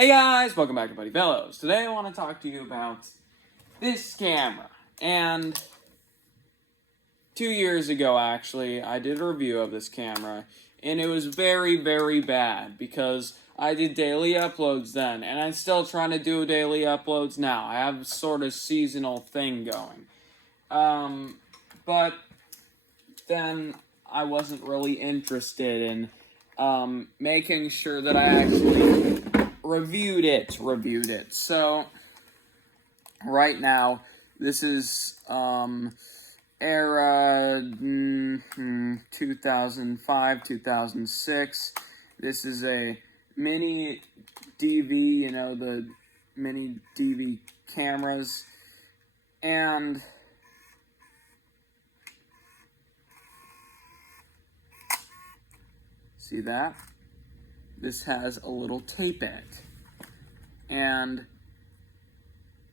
Hey guys, welcome back to Buddy Fellows. Today I want to talk to you about this camera. And 2 years ago, actually, I did a review of this camera, and it was very, very bad because I did daily uploads then, and I'm still trying to do daily uploads now. I have a sort of seasonal thing going. But then I wasn't really interested in making sure that I actually reviewed it. So right now, this is era 2005, 2006. This is a mini DV, the mini DV cameras, and see that? This has a little tape in it. And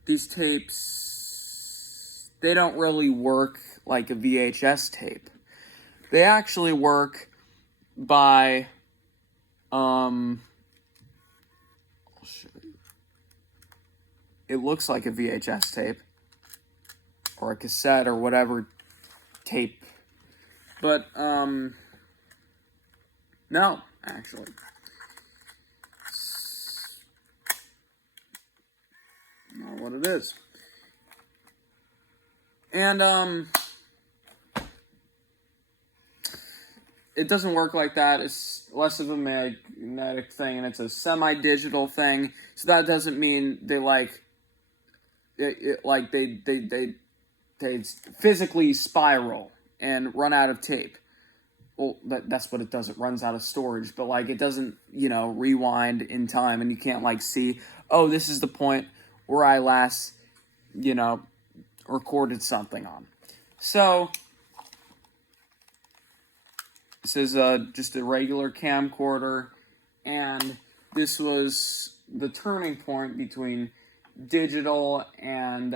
these tapes, they don't really work like a VHS tape. They actually work by, I'll show you. It looks like a VHS tape, or a cassette, or whatever tape. But, no, actually. Not what it is. And, it doesn't work like that. It's less of a magnetic thing, and it's a semi-digital thing. So that doesn't mean they they physically spiral and run out of tape. Well, that's what it does. It runs out of storage, but it doesn't, rewind in time, and you can't see, oh, this is the point where I last, recorded something on. So this is just a regular camcorder, and this was the turning point between digital and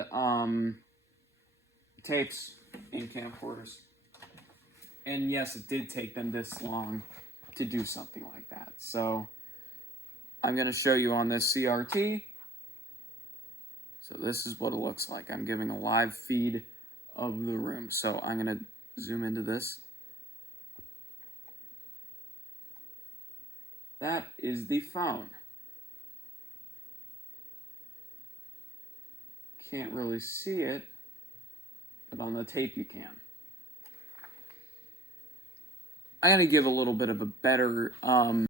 tapes in camcorders. And yes, it did take them this long to do something like that. So I'm going to show you on this CRT. So this is what it looks like. I'm giving a live feed of the room. So I'm going to zoom into this. That is the phone. Can't really see it, but on the tape you can. I'm going to give a little bit of a better